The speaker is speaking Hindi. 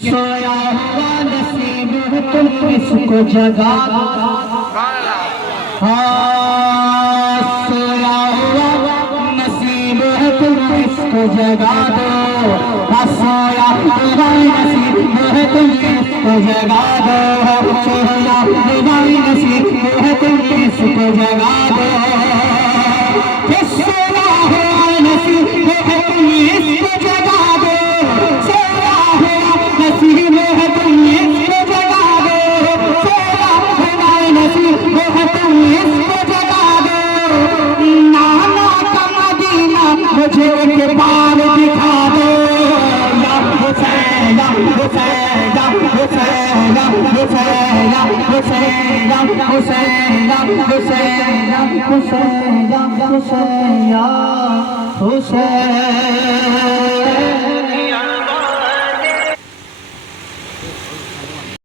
सोया हुआ नसीब है तुम इसको जगा दो। हाँ सोया हुआ नसीब है तुम इसको जगा दो। हाँ सोया हुआ नसीब है तुम इसको जगा दो। सोया हुआ नसीब है तुम इसको जगा दो। सोया हुआ नसीब है तुम इसको जगा दो। सोया हुआ नसीब है तुम इसको जगा दो। सोया हुआ नसीब है तुम इसको जगा दो। नाना का मदीना मुझे एक बार दिखा दो। या हुसैन या हुसैन या हुसैन या हुसैन या हुसैन या हुसैन या हुसैन या हुसैन या हुसैन या हुसैन।